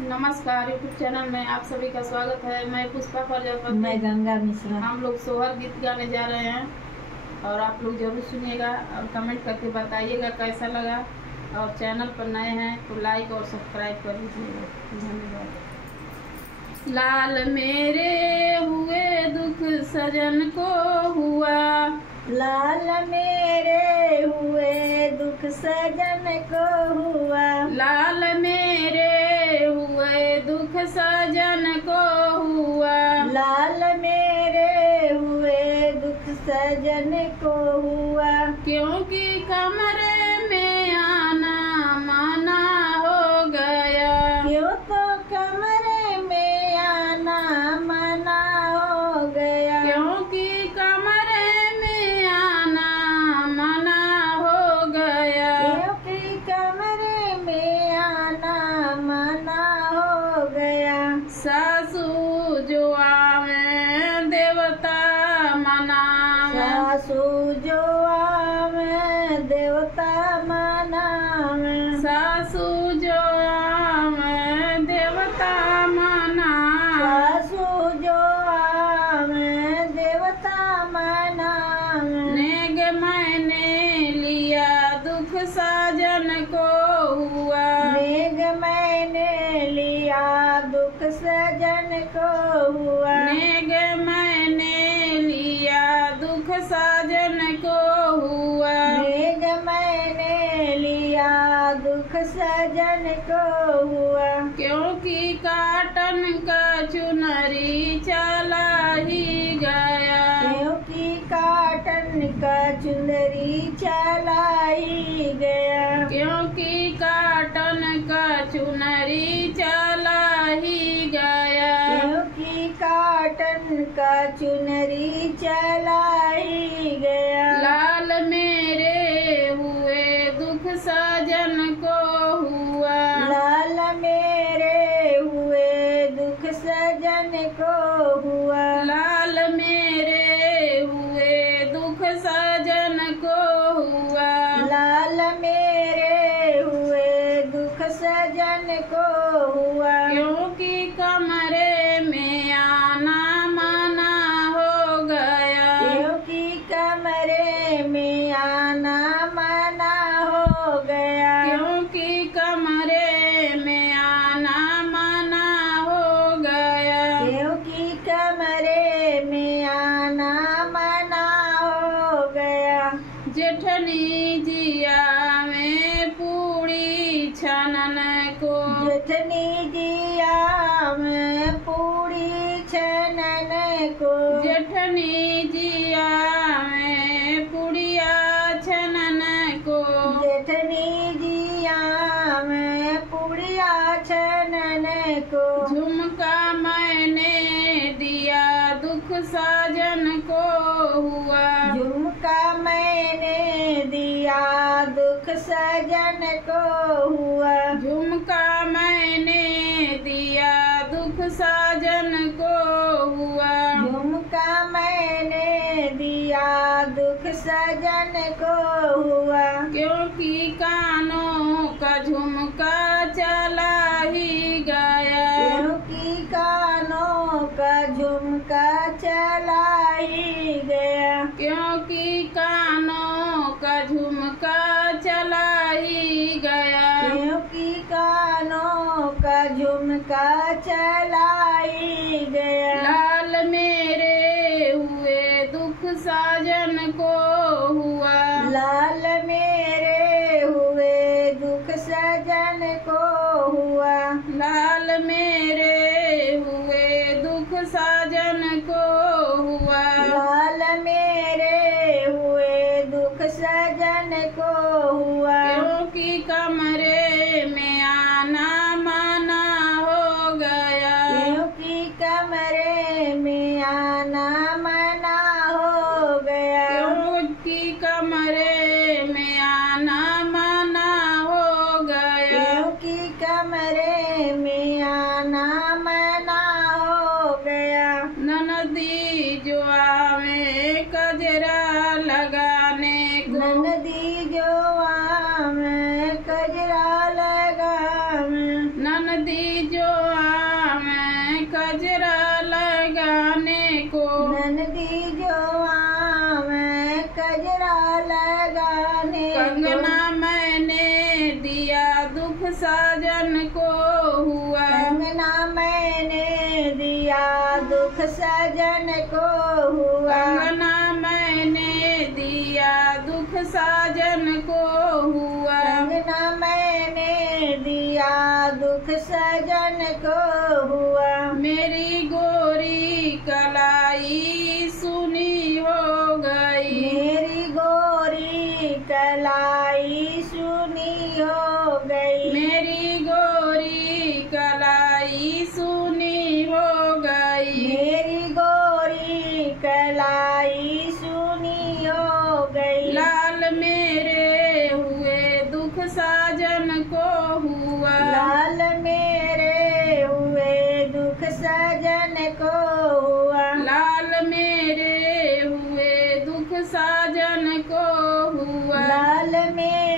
नमस्कार, YouTube channel में आप सभी का स्वागत है। मैं पुष्पा प्रजापति। मैं गंगा मिश्रा। हम लोग सोहर गीत गाने जा रहे हैं और आप लोग जरूर सुनिएगा और कमेंट करके बताइएगा कैसा लगा। और चैनल पर नए हैं तो लाइक और सब्सक्राइब कर लीजिएगा। धन्यवाद। लाल मेरे हुए दुख सजन को हुआ, लाल मेरे हुए दुख सजन को हुआ, लाल मेरे हुए दुख सजन को हुआ, लाल मेरे हुए दुख सजन को हुआ। क्योंकि कमरे में आना माना हो गया, क्यों तो कमरे में आना मना हो गया, क्योंकि कमरे में आना मना हो गया, क्योंकि कमरे में आना मना हो गया। सासू जो आवे देवता मनावे, सासू जो आवे देवता मनावे, सासू जो आवे देवता मनावे, सासू जो आवे देवता मनावे। नेग मैंने लिया दुख साजन को हुआ, नेग मैंने लिया दुख सजन को हुआ, नेग मैंने लिया दुख साजन को हुआ, नेग मैंने लिया दुख सजन को हुआ। क्योंकि काटन का चुनरी चला ही गया, क्योंकि काटन का चुनरी चलाई गया, क्योंकि काटन का चुनरी चला ही गया, क्योंकि काटन का चुनरी चलाई गया। लाल मेरे हुए दुख साजन को हुआ, लाल मेरे हुए दुख सजन को हुआ, लाल मेरे हुए दुख साजन को हुआ, लाल मेरे हुए दुख सजन को हुआ। क्योंकि कमरे में आना मना हो गया, क्योंकि कमरे में आना मना हो गया, क्योंकि कमरे में आना मना हो गया, क्योंकि कमरे में आना मना हो गया। जेठनी जिया में पूरी छनन को, जेठनी जिया में पूरी छनन को, जेठनी जिया में पुड़िया छनन को, जेठनी जिया में पुड़िया छनन को, झुमका मैंने दिया दुख साजन को हुआ, झुमका मैंने दिया दुख सजन को हुआ, झुमका मैंने दिया दुख साजन को हुआ, झुमका मैंने दिया दुख सजन को हुआ। क्योंकि कानों का झुमका चला ही गया, क्योंकि कानों का झुमका चला ही गया, क्योंकि कानों का झुमका चला ही गया, क्योंकि कानों का झुमका चला ही गया। लाल मेरे हुए दुख साजन को हुआ, लाल मेरे हुए दुख सजन को हुआ, लाल मेरे हुए दुख साजन को हुआ, लाल मेरे हुए दुख सजन को हुआ। क्योंकि कमरे में आना मना हो गया, क्योंकि कमरे में आना मना हो गया, क्योंकि कमरे में आना मना हो गया, क्योंकि दुख साजन को हुआ। कंगना मैंने दिया दुख सजन को हुआ। कंगना मैंने दिया दुख साजन को हुआ। कंगना मैंने दिया दुख सजन को हुआ। मेरी गोरी कलाई सुनी हो गई। मेरी गोरी कलाई सुनी हो गई। मेरी गोरी कलाई सुनी हो गई। मेरी गोरी कलाई सुनी हो गई। लाल मेरे हुए दुख साजन को हुआ। लाल मेरे हुए दुख सजन को हुआ। लाल मेरे हुए दुख साजन को हुआ। लाल मेरे